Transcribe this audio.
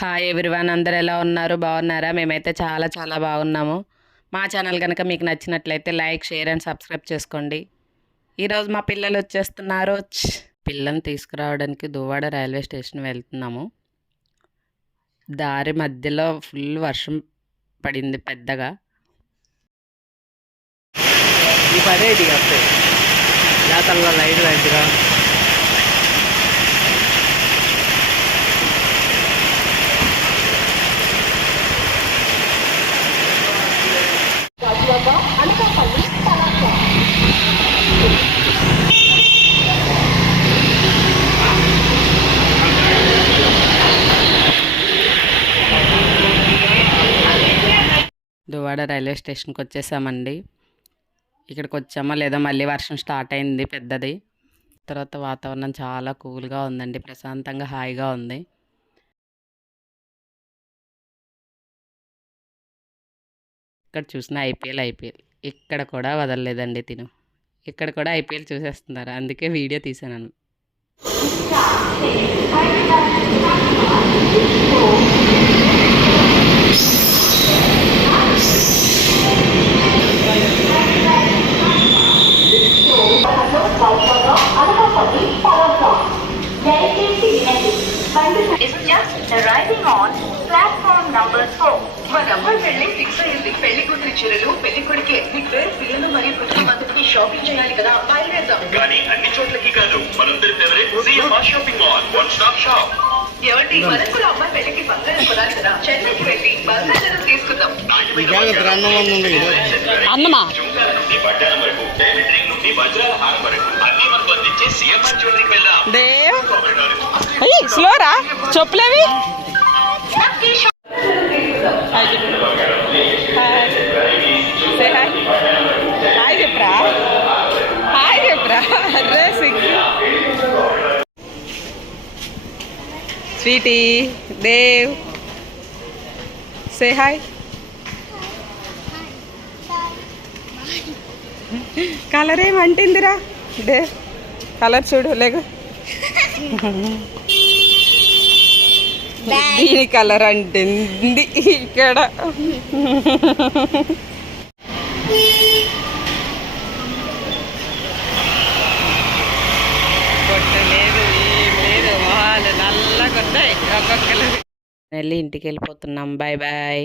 Hi everyone అందరు ఎలా ఉన్నారు? బాగున్నారా? మేమైతే చాలా చాలా బాగున్నాము. మా ఛానల్ కనుక మీకు నచ్చినట్లయితే లైక్ షేర్ అండ్ సబ్స్క్రైబ్ చేసుకోండి. ఈరోజు మా పిల్లలు వచ్చేస్తున్నారు. పిల్లల్ని తీసుకురావడానికి దువ్వాడ రైల్వే స్టేషన్ వెళ్తున్నాము. దారి మధ్యలో ఫుల్ వర్షం పడింది పెద్దగా. ఈ పదే ఇది కప్తే లైట్ లైట్గా విజయవాడ రైల్వే స్టేషన్కి వచ్చేసామండి. ఇక్కడికి వచ్చామా లేదా మళ్ళీ వర్షం స్టార్ట్ అయింది పెద్దది. తర్వాత వాతావరణం చాలా కూల్గా ఉందండి ప్రశాంతంగా హాయిగా ఉంది. ఇక్కడ చూసిన ఐపీఎల్ ఐపీఎల్. ఇక్కడ కూడా వదలలేదండి తిను. ఇక్కడ కూడా ఐపీఎల్ చూసేస్తున్నారు? అందుకే వీడియో తీసాను is just arriving on platform number 4. మా నంబర్ పెళ్ళి ఫిక్స్ అయింది పెళ్ళి కూతురి చీరలు పెళ్ళి కొడుకే నీకు వేరే పిల్లలు మరియు కుటుంబ మందికి షాపింగ్ చేయాలి కదా బయలుదేరదాం కానీ అన్ని చోట్లకి కాదు మనందరి favourite CMR shopping mall one stop shop ఏమండి మనం కూడా అమ్మాయి పెళ్ళికి బంగారం కొనాలి కదా? చెన్నైకి వెళ్ళి బంగారం తీసుకుందాం. అన్నమా నుండి బట్టాల వరకు డైమండ్ రింగ్ నుండి వజ్రాల హారం వరకు అన్ని మనకు అందించే సిఎంఆర్ జ్యువెలరీకి వెళ్దాం దేవ్ అయ్యి స్లోరా? చెప్పులేవి? హాయ్ చెప్పరా హాయ్ చెప్పరా అర్రే స్వీటీ దేవ్ సే హాయ్ కలర్ ఏమంటిందిరా దేవ్ కలర్ చూడు లేకు. దీని కలర్ అంటుంది ఇక్కడ. వెళ్ళి ఇంటికి వెళ్ళిపోతున్నాం. Bye bye